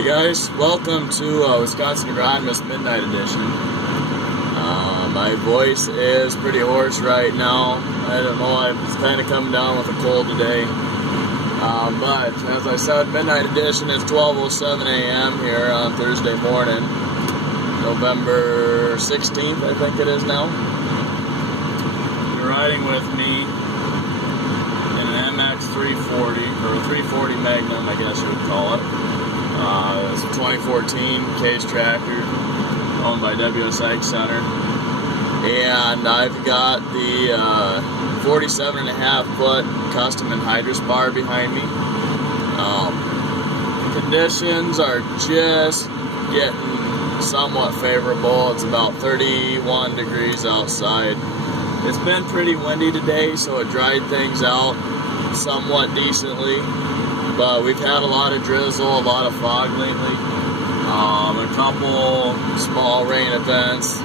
Hey guys, welcome to Wisconsin Agronomist Midnight Edition. My voice is pretty hoarse right now. I don't know, I was kind of coming down with a cold today. But as I said, Midnight Edition is 12:07 a.m. here on Thursday morning, November 16th, I think it is now. You're riding with me in an MX 340, or a 340 Magnum, I guess you would call it. It's a 2014 case tractor owned by WS Ag Center, and I've got the 47.5-foot custom Anhydrous bar behind me. Conditions are just getting somewhat favorable. It's about 31 degrees outside. It's been pretty windy today, so it dried things out somewhat decently. But we've had a lot of drizzle, a lot of fog lately, a couple small rain events,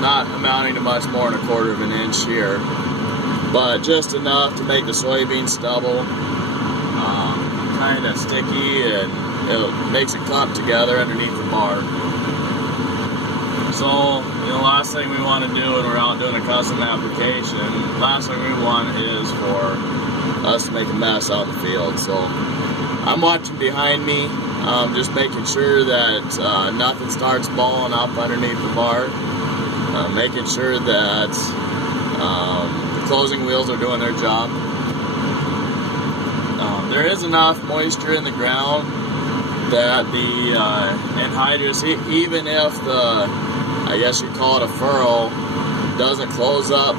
not amounting to much more than 1/4 of an inch here, but just enough to make the soybean stubble kind of sticky, and it makes it clump together underneath the bar. So, last thing we want to do when we're out doing a custom application, last thing we want is for us to make a mess out in the field. So I'm watching behind me, just making sure that nothing starts balling up underneath the bar, making sure that the closing wheels are doing their job. There is enough moisture in the ground that the Anhydrous, even if the, I guess you'd call it a furrow, doesn't close up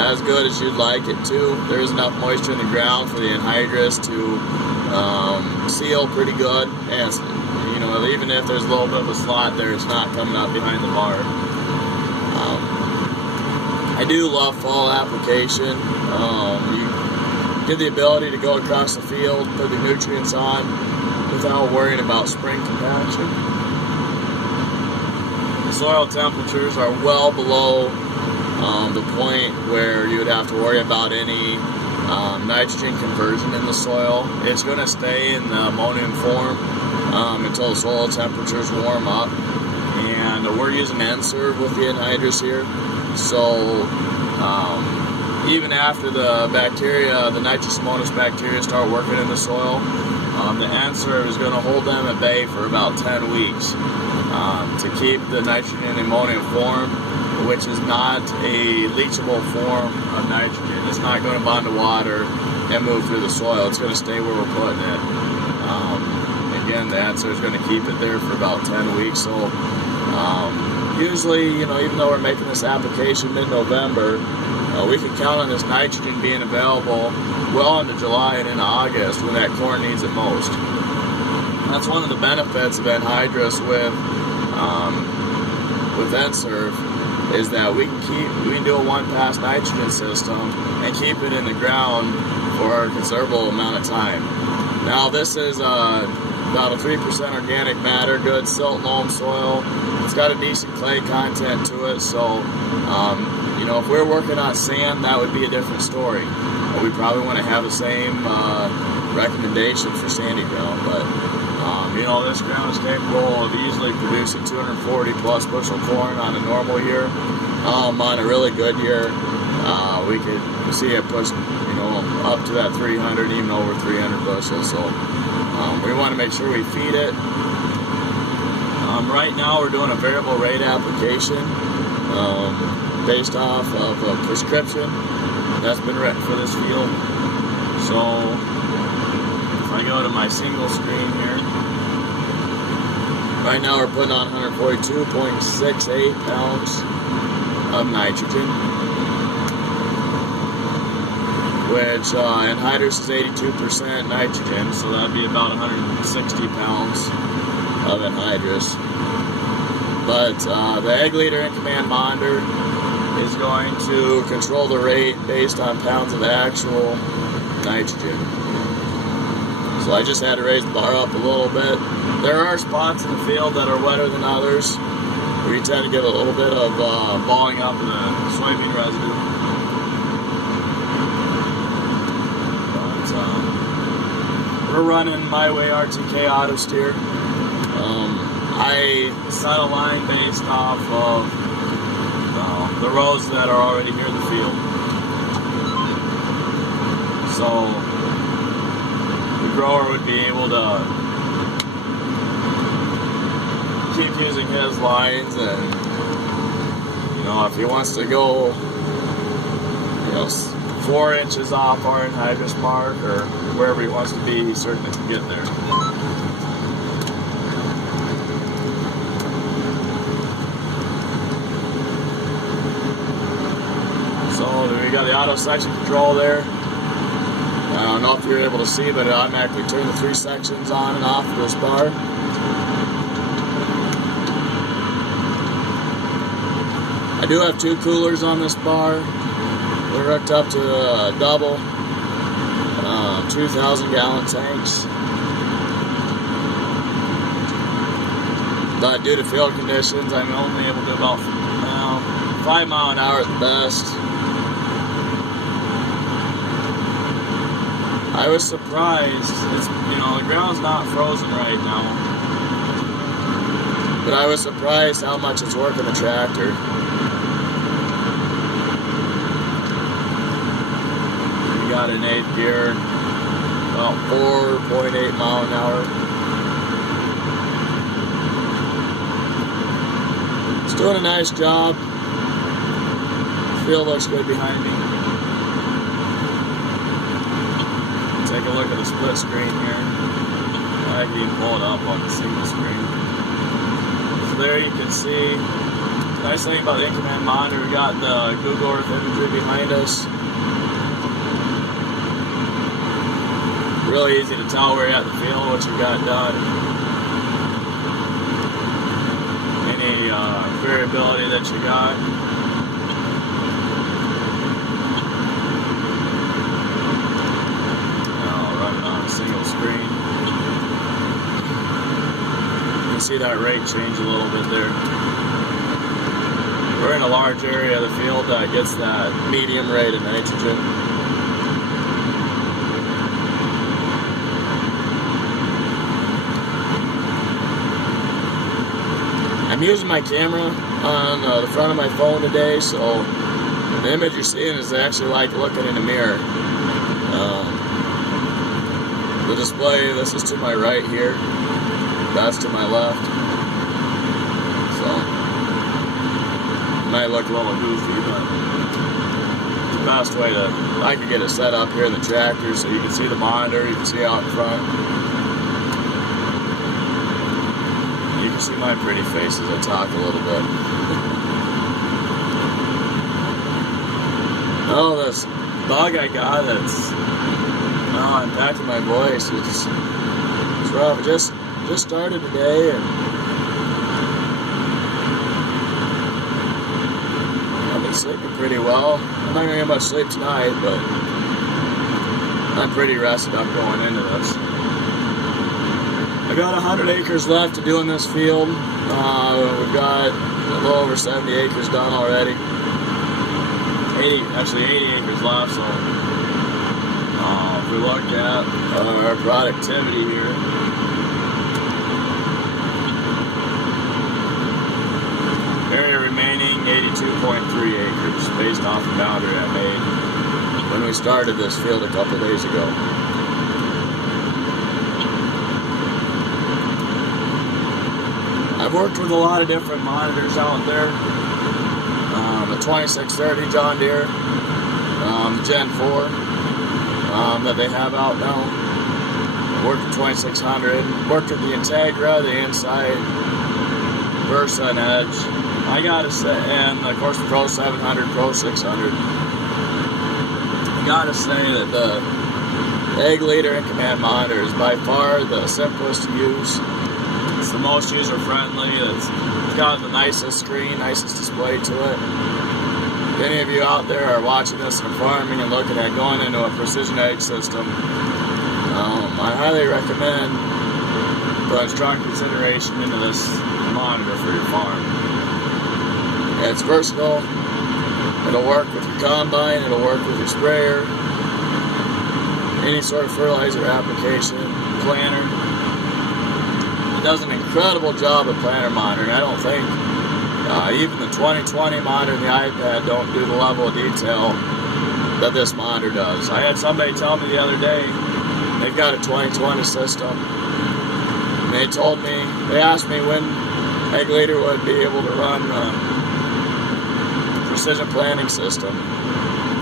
as good as you'd like it to, there's enough moisture in the ground for the Anhydrous to seal pretty good, and even if there's a little bit of a slot there, it's not coming up behind the bar. I do love fall application. You get the ability to go across the field, put the nutrients on without worrying about spring compaction. The soil temperatures are well below the point where you would have to worry about any nitrogen conversion in the soil. It's going to stay in the ammonium form until the soil temperatures warm up, and we're using N-Serve with the Anhydrous here, so even after the bacteria, the nitrosomonas bacteria, start working in the soil, the N-Serve is going to hold them at bay for about 10 weeks to keep the nitrogen and ammonium form, which is not a leachable form of nitrogen. It's not going to bond to water and move through the soil. It's going to stay where we're putting it. Again, the N-Serve is going to keep it there for about 10 weeks. So usually, even though we're making this application mid-November, we can count on this nitrogen being available well into July and into August when that corn needs it most. That's one of the benefits of Anhydrous with N-Serve, is that we can do a one-pass nitrogen system and keep it in the ground for a considerable amount of time. Now this is about a 3% organic matter, good silt loam soil. It's got a decent clay content to it, so if we're working on sand, that would be a different story. We probably want to have the same recommendation for sandy ground, but this ground is capable of easily producing 240 plus bushel corn on a normal year. On a really good year, we could see it push, up to that 300, even over 300 bushels. So we want to make sure we feed it. Right now, we're doing a variable rate application based off of a prescription that's been written for this field. So if I go to my single screen here, right now we're putting on 142.68 pounds of nitrogen, which Anhydrous is 82% nitrogen, so that'd be about 160 pounds of Anhydrous. But the egg leader and command monitor is going to control the rate based on pounds of actual nitrogen. So I just had to raise the bar up a little bit. There are spots in the field that are wetter than others, where you tend to get a little bit of balling up in the soybean residue. But We're running My Way RTK auto steer. I set a line based off of the rows that are already near the field. So the grower would be able to keep using his lines, and if he wants to go 4 inches off our anhydrous mark or wherever he wants to be, he certainly can get there. So we got the auto section control there. I don't know if you're able to see, but it automatically turned the 3 sections on and off of this bar. I do have 2 coolers on this bar. They're hooked up to a double 2,000-gallon tanks. But due to field conditions, I'm only able to do about 5 miles an hour at the best. I was surprised. The ground's not frozen right now, but I was surprised how much it's working the tractor. We got an 8th gear, about 4.8 miles an hour. It's doing a nice job. The field looks good behind me. Take a look at the split screen here. I can even pull it up on the single screen. So there you can see. The nice thing about the in-command monitor, we got the Google Earth imagery behind us. Really easy to tell where you're at the field, what you got done. Any variability that you got. Single screen. You can see that rate change a little bit there. We're in a large area of the field that gets that medium rate of nitrogen. I'm using my camera on the front of my phone today, so the image you're seeing is actually like looking in a mirror. The display, this is to my right here, that's to my left, so it might look a little goofy, but it's the best way I can get it set up here in the tractor so you can see the monitor, you can see out in front, you can see my pretty face as I talk a little bit. Oh, this bug I got, I'm packing my voice. It's rough. It just started today, and I've been sleeping pretty well. I'm not gonna get much sleep tonight, but I'm pretty rested up going into this. I got 100 acres left to do in this field. We've got a little over 70 acres done already. 80 acres left, so if we look at our productivity here, area remaining 82.3 acres based off the boundary I made when we started this field a couple days ago. I've worked with a lot of different monitors out there. The 2630 John Deere, Gen 4. That they have out now. Worked with 2600, worked with the Integra, the Insight, Versa, and Edge. I gotta say, and of course the Pro 700, Pro 600. I gotta say that the Egg Leader in-command monitor is by far the simplest to use. It's the most user-friendly. It's got the nicest screen, nicest display to it. If any of you out there are watching this and are farming and looking at going into a precision ag system, I highly recommend putting strong consideration into this monitor for your farm. It's versatile. It'll work with your combine. It'll work with your sprayer. Any sort of fertilizer application. planner. It does an incredible job of planner monitoring. I don't think even the 2020 monitor and the iPad don't do the level of detail that this monitor does. I had somebody tell me the other day they've got a 2020 system. And they told me, they asked me when Egg Leader would be able to run the precision planning system.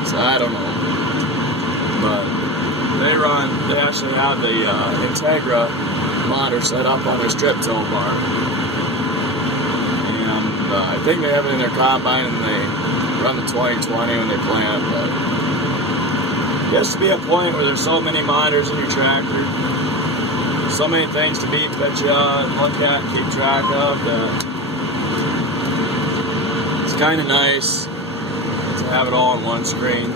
So I don't know. But they actually have the Integra monitor set up on their strip till bar. And I think they have it in their combine and they run the 2020 when they plant. But it gets to be a point where there's so many monitors in your tractor, so many things to beep at you and look at and keep track of, that it's kind of nice to have it all on one screen.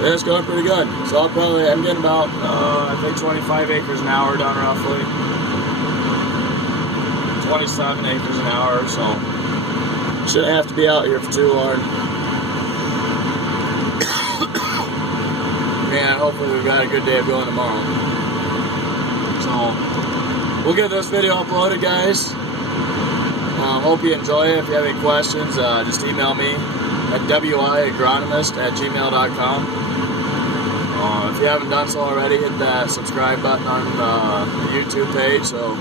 Yeah, it's going pretty good. So I'm getting about, I think 25 acres an hour done roughly. 27 acres an hour, so shouldn't have to be out here for too long. Man, hopefully we've got a good day of going tomorrow. So, we'll get this video uploaded, guys. Hope you enjoy it. If you have any questions, just email me at wiagronomist@gmail.com. If you haven't done so already, hit that subscribe button on the YouTube page so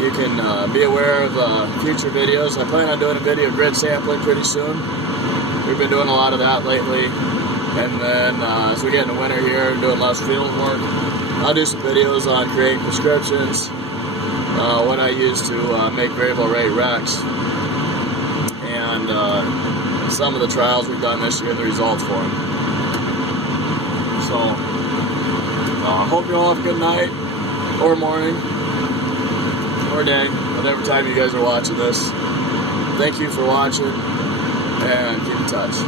you can be aware of future videos. I plan on doing a video grid sampling pretty soon. We've been doing a lot of that lately. And then as we get into winter here and doing less field work, I'll do some videos on creating prescriptions, what I use to make variable rate recs, and some of the trials we've done this year and the results for them. So, I hope you all have a good night, or morning, or day, whatever time you guys are watching this. Thank you for watching, and keep in touch.